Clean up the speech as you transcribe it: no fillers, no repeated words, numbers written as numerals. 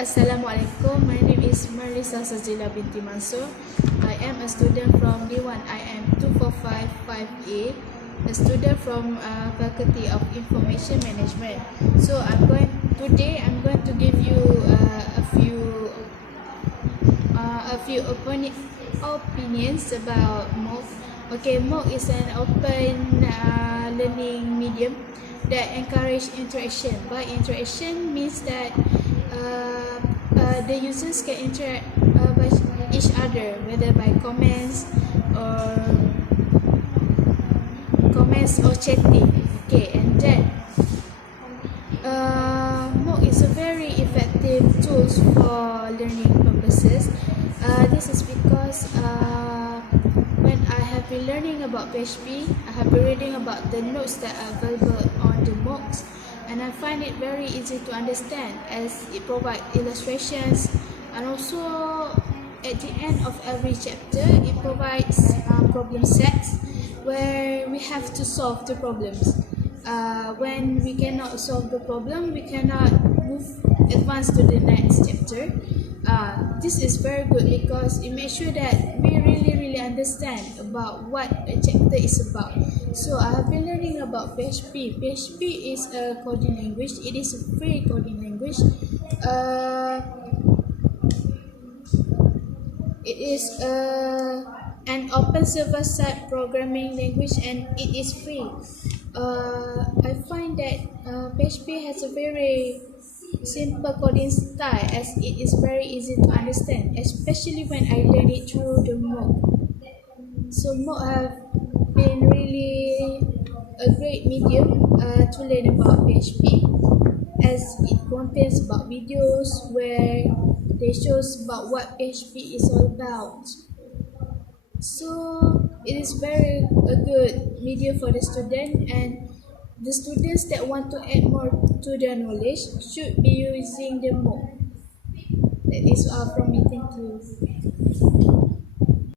Assalamualaikum. My name is Marlisa Saziela Mansor. I am a student from D1. I am 2455A, a student from Faculty of Information Management. So today I'm going to give you a few opinions about MOOC. Okay, MOOC is an open learning medium that encourage interaction. By interaction means that the users can interact by each other, whether by comments or chatting. Okay, and that MOOC is a very effective tool for learning purposes. This is because when I have been learning about PHP, I have been reading about the notes that are available on the MOOCs, and I find it very easy to understand as it provides illustrations, and also at the end of every chapter it provides problem sets where we have to solve the problems. When we cannot solve the problem, we cannot advance to the next chapter. This is very good because it makes sure that we really understand about what a chapter is about. So I have been learning about PHP. PHP is a coding language. It is a free coding language. It is an open server-side programming language, and it is free. I find that PHP has a very simple coding style, as it is very easy to understand, especially when I learn it through the MOOC. So MOOC have been really a great medium to learn about PHP, as it contains about videos where they shows about what PHP is all about. So it is very a good medium for the student, and the students that want to add more to their knowledge should be using the MOOC. That is all from me. Thank you.